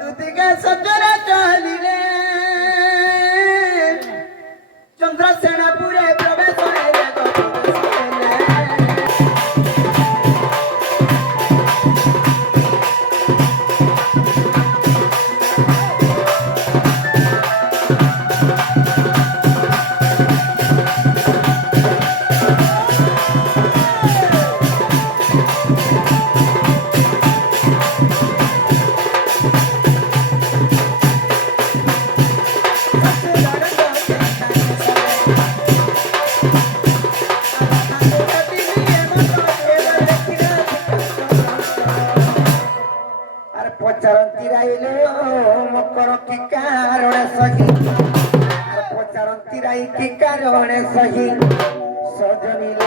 দুদিকে সজরে চলিলে চন্দ্রসেনাপুরে প্রবেশ হইলে পচারন্তি রাইলে মকর কি কারণে সহি আর পচারন্তি রাই কি কারণে সহি সজনিল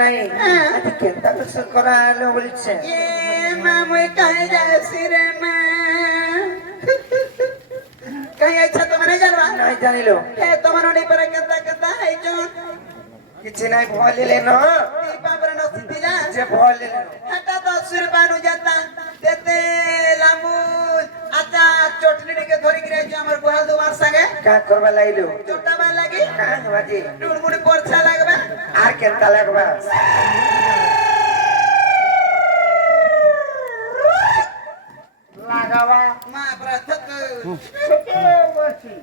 নাই আজ কেনতা কিছু করালো বলছে এ মা মই কাই যাইছি রে মা কাই আইছা তোমার জানবা নাই জানিলো এ তোমার ওনি পরে কেনতা কেনতা আইছো কিছু নাই ভলিলে ন এই বাপরে নসিতিলা যে ভলিলে এটা তো সুরবানু জাতা তেতে লামু আচ্ছা চটনি কে ধরি গিরে যে আমার গোহাল তোমার সঙ্গে কা করবা লাইলো চটাবা লাগি কা বাজি ডুরমুড়ি পরছা লাগবে আর কেনতা লাগবে লাগাবা মা ব্রত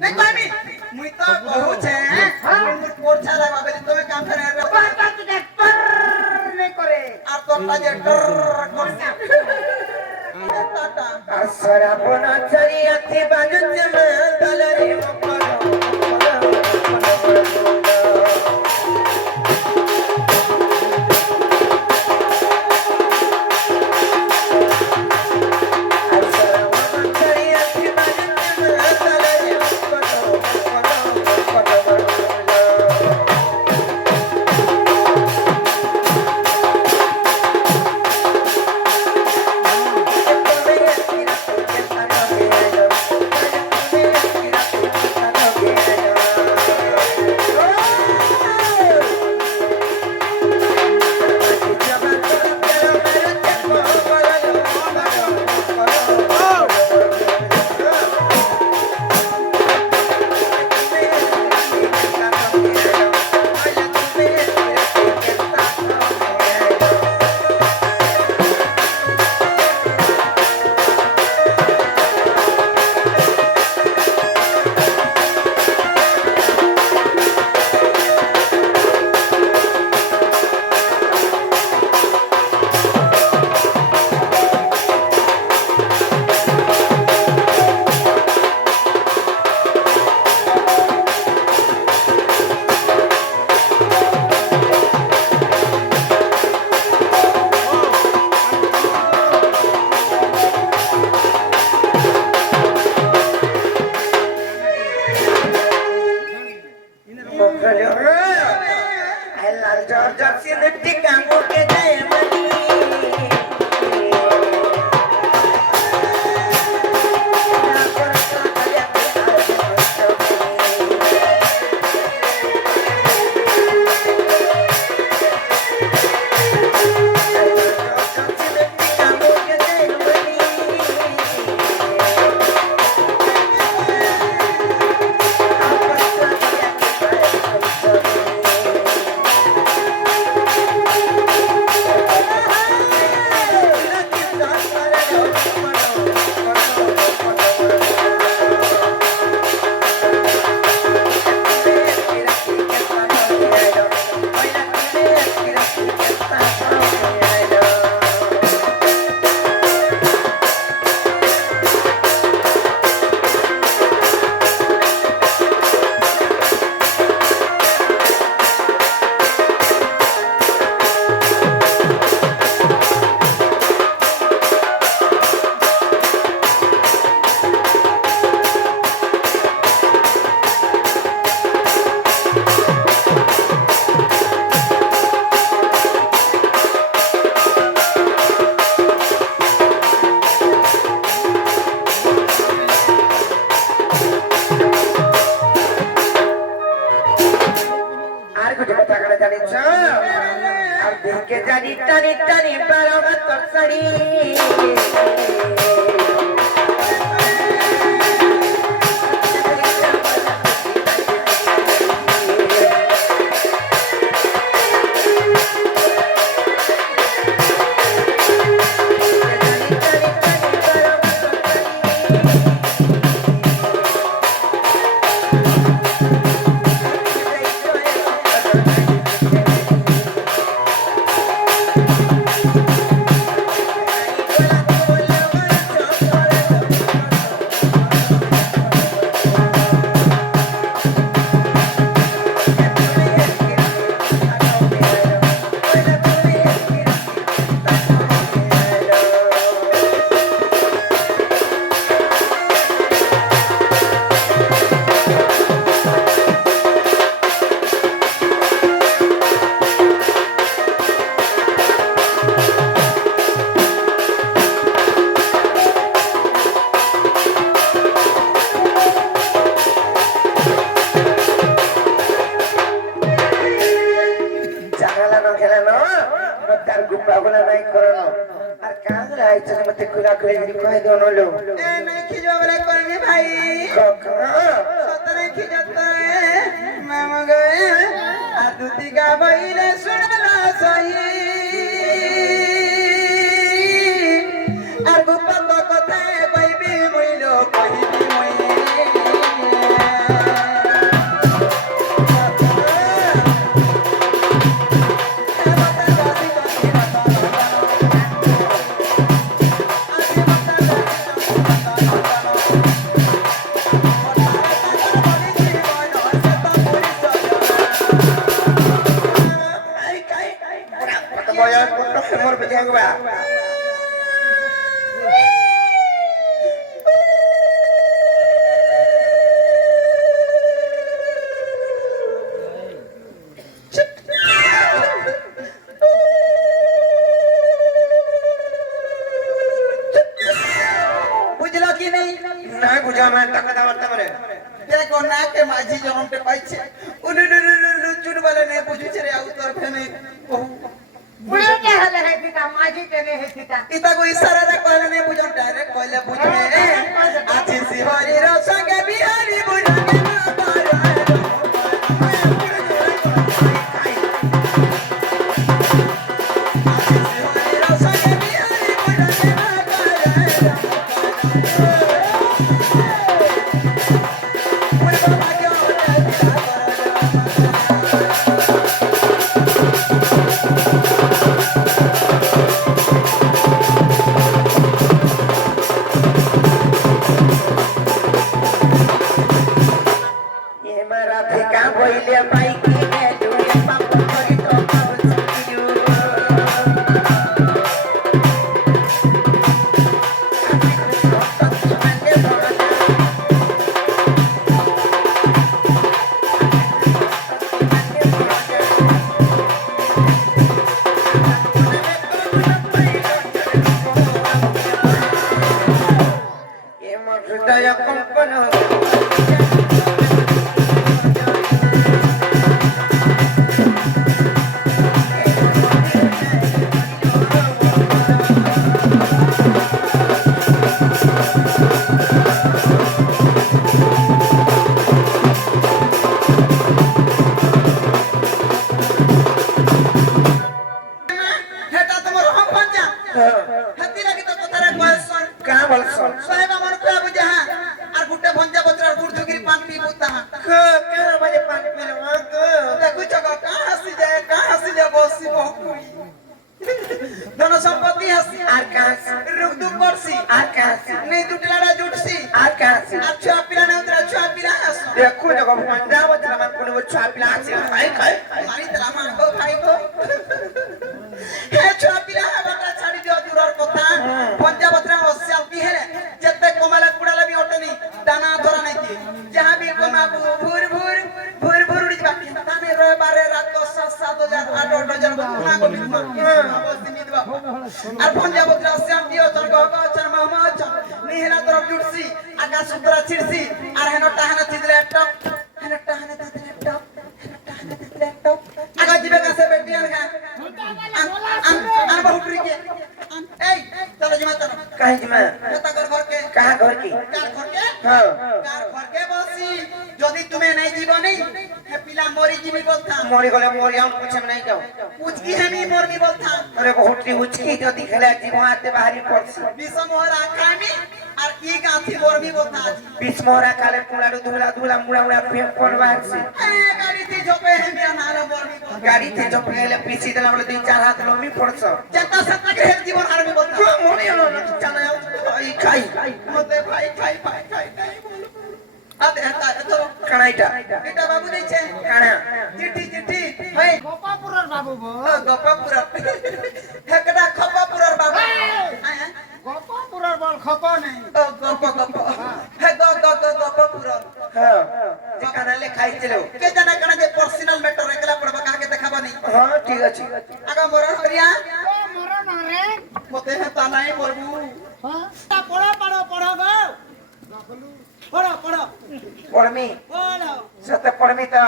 নাই কইমি মুই তো বহুছে ডুরমুড়ি পরছা লাগবা বলি তুমি কাম করে বাতা তুই কর নে করে আর তোটা যে ডর করছে আসরা বনা চরিয়াতে বাজুত মা দলরে মকর কে জানি টানি টানি বারোটা তোর শাড়ি खुला खुले कह दोनों लोग नहीं खिजोबरे करनी भाई सतरे खिजता है मैं मगए आदुती का बहिले सुनला सही আর গুপা তো কথায় কইবি মইলো কইবি মই देखो ना के माझी जनम पे पाइछे चुन वाले ने पूछू छे रे उतर फेने मुझे क्या हाल है पिता माझी केने है पिता इता को इशारा रे कहले ने बुझन डायरेक्ट कहले बुझे आछि सिहरी रो संगे बिहारी बुझन के ना पारा जनसंपत्ति हसी आकाश रुक दुख करसी आकाश नहीं दुटलाडा जुटसी आकाश अच्छा पिला ना उतरा अच्छा पिला हस देखो देखो पंजाब चला मन कोने वो अच्छा पिला हसी खाई खाई मारी तला मान को खाई को हे अच्छा पिला बटा छाड़ी दियो दूरर कथा पंजाब चला हस्याल की है जत्ते कोमला कुडाला भी ओटनी दाना धरा नहीं की जहां भी कोमा भूर भूर भूर भूर उड़ी बाकी ताने रहे बारे रात 7,000 8,000 गुना को बिल अवस्थित दिवा আর পঞ্জাবত রাশিয়ান দিও চর্গ চর মামা নিহেলা তরফ জুটছি আকাশ সুতরা ছিড়ছি আর হেনটা হেন চিদলে টপ হেনটা হেন চিদলে টপ হেনটা হেন চিদলে টপ আগা দিবে কাছে বেটিয়ান গা কার ঘরকে বসি যদি তুমি নাই জীবনে হে পিলা মরি জীবি বলতা মরি গলে মরি আউন পুছে নাই যাও উচকি হেমি মরবি বলতা আরে বহুতটি উচকি যদি খেলে জীবন হাতে বাহারি পড়ছে বিষমহরা খামি আর ই গাছি মরবি বলতা বিস্মরা কালে পুলাড়ু ধুলা ধুলা মুড়া মুড়া ফেম পড়বা আছে গাড়িতে ঝোপে হেমি নার মরবি গাড়িতে জপে গেলে পিছি দিলা বলে 2-4 হাত লম্বি পড়ছ চেতা সত্তাকে হে জীবন হারবি বলতা মরি হলো না জানা খাই মতে ভাই খাই আতে হাতা তো কানাইটা এটা বাবু দিছে কানা চিঠি ভাই গোপাপুরের বাবু গো গপাপুর হেকটা খপাপুরর বাবু গোপাপুরের বল খপ নেই গপ হে গপাপুর হ্যাঁ যে কানালে খাইছিল কে জানা কানা যে পার্সোনাল ম্যাটার একলা পড়বা কাকে দেখাবা নাই হ্যাঁ ঠিক আছে আগা মরণ করিয়া ও মরণ রে মতে হেতা নাই মরবু হ্যাঁ তা পড়ো গো পড়ো পড়মি পড়ো সতে পড়মি তো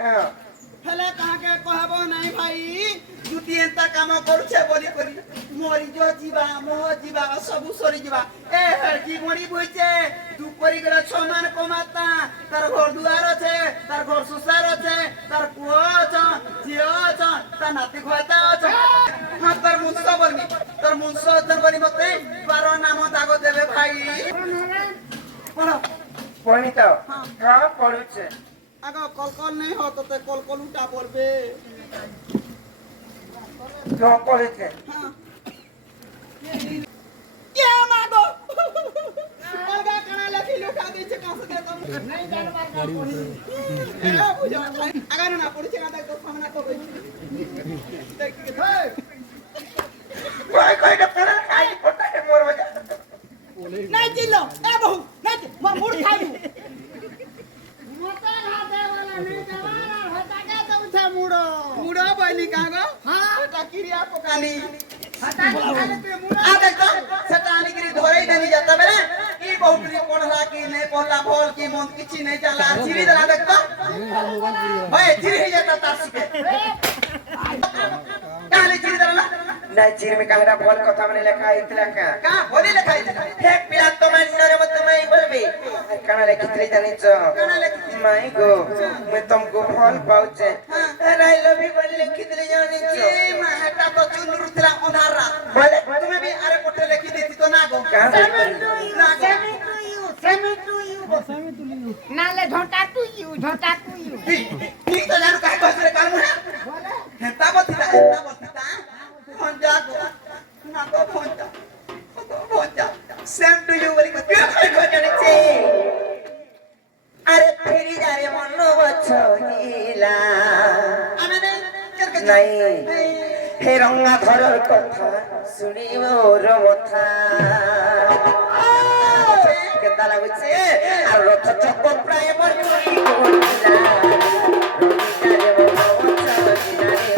হ্যাঁ হেলে কাকে কহব নাই ভাই জুতি এন্তা কাম করছে বলি করি মরি ଯିବା ସବୁ ସରିଯିବା ଏ ଜୀବଣି ବୁଝେ ତୁ କରିଗଲେ ସମାନ କମାତା ତାର ଘର ଦୁଆର ଅଛେ ତାର ଘର ସୁସାର ଅଛେ ତାର ପୁଅ ଅଛ ଝିଅ ଅଛ ତା ନାତି ଖୁଆତା ଅଛ ହଁ ତାର ମୁଂସ ବନି ତାର ମୁଂସ ଅଛନ ବନି ମତେ ବାର ନାମ ଦାଗ ଦେବେ ଭାଇ ପଢ পড়মি তো হ্যাঁ পড়ুছে আগ কলকল নেই হ তোতে কলকল উঠা পড়বে তো পড়ুছে হ্যাঁ क्या मागो ओगा कणा लखी लुका दीचे कासे दे तुम नहीं जानवर का पड़ी ए बुझो अगर ना पड़ी छे का तो सामना को देख के কই না পড়া খাই পড়া মোর বাজা नहीं चिल्लो ए बहु नहीं मोर मुड़ खाइबू मोटा घाटे वाला नहीं जवान होता के तो उठा मुड़ो मुड़ो बनी कागो हां बेटा किरिया पकानी हटा के खाले पे मुड़ो आ देखो सटानी गिरी धोरे नहीं जाता मेरे ई बहुतरी पढ़ला की नहीं पढ़ला बोल की मन किछि नहीं चला चिरी दला देखो भाई चिरी ही जाता तार सिके काले चिरी दला নাই চির মে কাহরা বল কথা মানে লেখা ইতলা কা का बोली लिखाई थी হে পিলা তোমার নরে মত মাই বলবে কানা লেখিতলি জানিছ কানা লেখিতলি? মাই গো মে তুমকো ভাল পাউছে আর আই লাভ ইউ বলে লেখিতলি জানিছ ये महटा तो चुनरू तिला अंधारा বলে तुम्हें भी अरे पोटे लिखी देती तो ना गो का सेमी टू यू नाले झोटा टू यू ठीक तो जानू काहे कहत रे काल मुना बोले हेता बतिता फोन जा गो ना गो फोन जा सेम टू यू बोली को কই কই জানিছে আরে ফেরি যারে মন বছরিলা आने ने कर के নাই হে রঙা ধরর কথা শুনিব রমথা কেতা লাগুছে আর রথ চক্র প্রায় মরি গড়িলা রবিকারে মন বছরিলা রে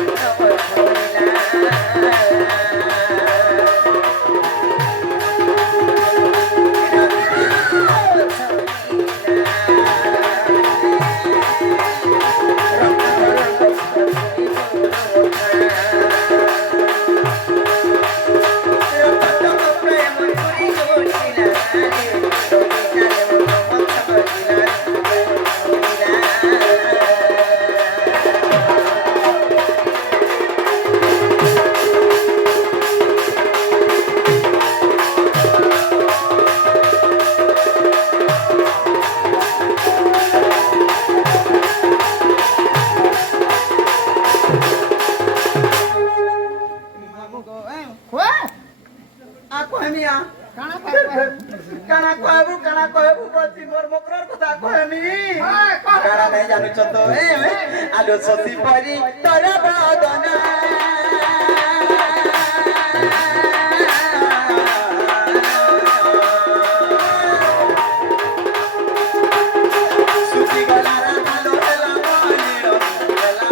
हुआ आ कहमिया काना काना कहबू बची मोर मकरर কথা कहमी हां कारा नहीं जानू चतो आलो सती परी तोरा बदना सुती गलारा आलो एला मनीरो एला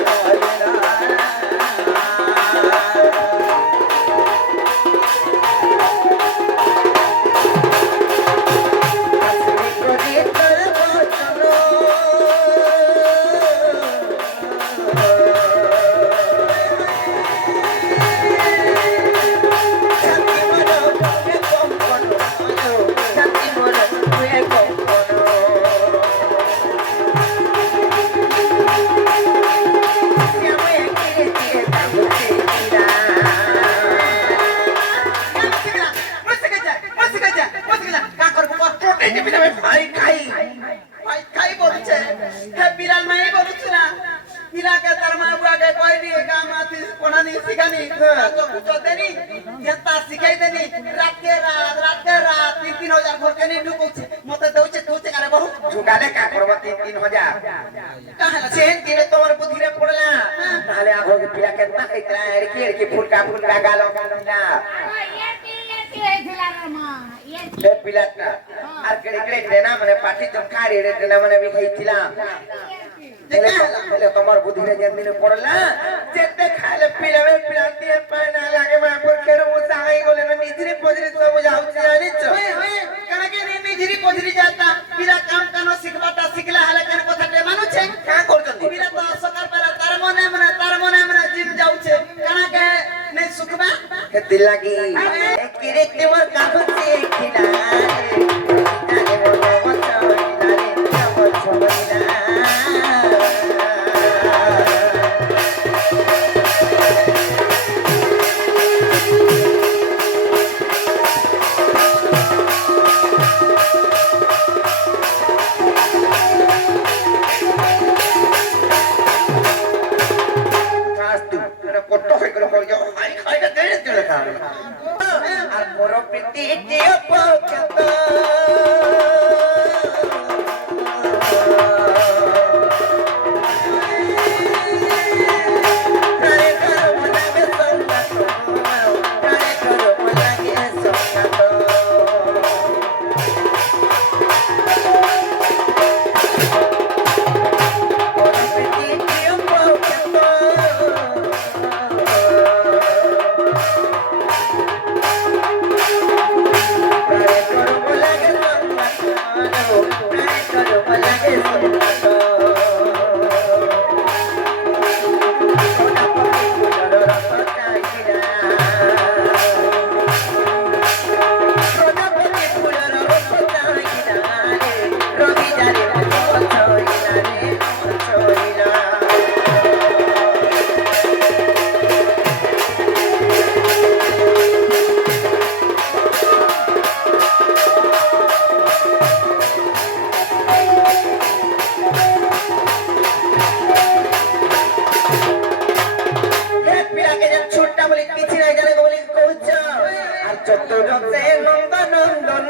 পিলা ভাই খাই ভাই খাই বলছে হে বিড়াল মাই বলছে না পিলাকে তার মা বুয়াকে কইনি কামাতি কোনানি শিখানি তো কুটো দেনি যেটা শিখাই দেনি রাতে রাত 3,000 ঘর কেনি ঢুকুছে মতে দেউছে কারে বহু ঝুকালে কা করব 3,000 কাহলা সেন দিনে তোমার বুদ্ধিরে পড়লা তাহলে আগে পিলাকে তাকাইতরা এরকি ফুলকা গালো না এ পিলাটা আর কেড়ে না মানে পাটি চমকাড়ি রে না মানে আমি খাইছিলাম তোমার বুদ্ধিরে যেন দিনে পড়লা যেতে খাইলে পিলাবে পিলাতি পায় না লাগে মা পর কেন উসাই গলে না নিজরে পজরে সব যাଉଛି জানিছ কাকে রে নিজরি পজরি যাতা পিলা কাম কানো শিখবাটা শিখলা হলে কেন কথাতে মানুছে কা করছন্তি পিলা তো সকাল বেলা তার মনে জিম যাଉଛି কাকে নেই সুখবা হেতি লাগি কিরে তোমার কাহু শিখিলা জানে মনে মচইলা রে মচইলা আর মোর প্রীতি দিও পক্ষত প্রাণে করব লাগে সংগাত প্রাণে করব লাগে সংগাত মোর প্রীতি দিও পক্ষত চতুরতে নন্দনন্দন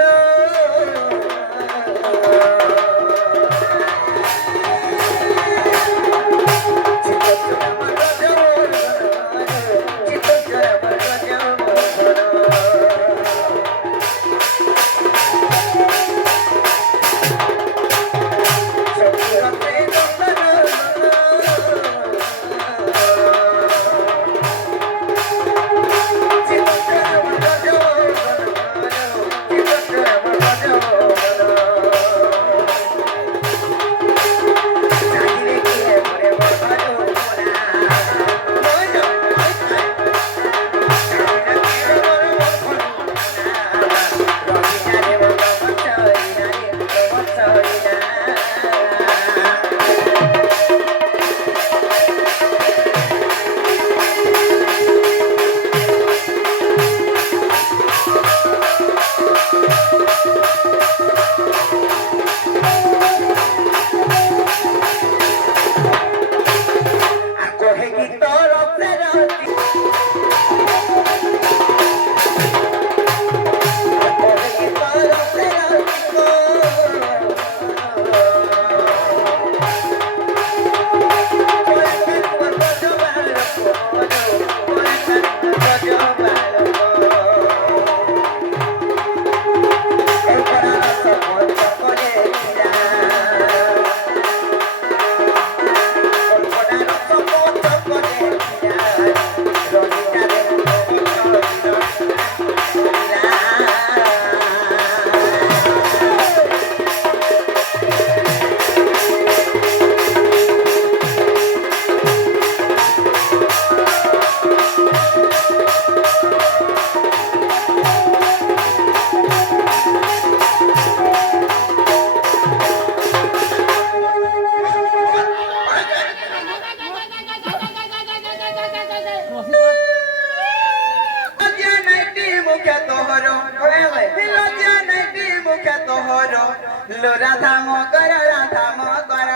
লো রাধা মকর রাধা মকর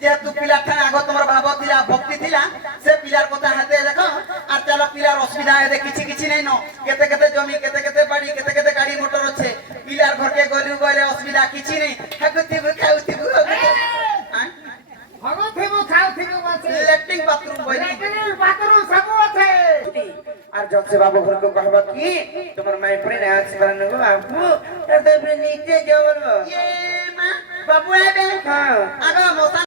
যেহেতু পিলাটা আগ তোমার ভাব ଥିଲା ভক্তি ଥିଲା সে পিলার কথা হাতে দেখো আর চাল পিলার অসুবিধা হেতে কিছু কিছু নাই ন কেতে কেতে জমি কেতে কেতে বাড়ি কেতে কেতে গাড়ি মোটর আছে পিলার ঘরকে গলু গলে অসুবিধা কিছু নেই হাকুতিবু খাউতিবু ভগথিবু খাউথিবু বসে ল্যাট্রিন বাথরুম বইনি ল্যাট্রিন বাথরুম সব আছে আর যচ্ছে বাবু ঘরকে কহবা কি তোমার মাই ফ্রেন্ড আছে বানানো গো বাবু এত নিচে যাবো এ মা বাবু আবে হ্যাঁ আগ মশা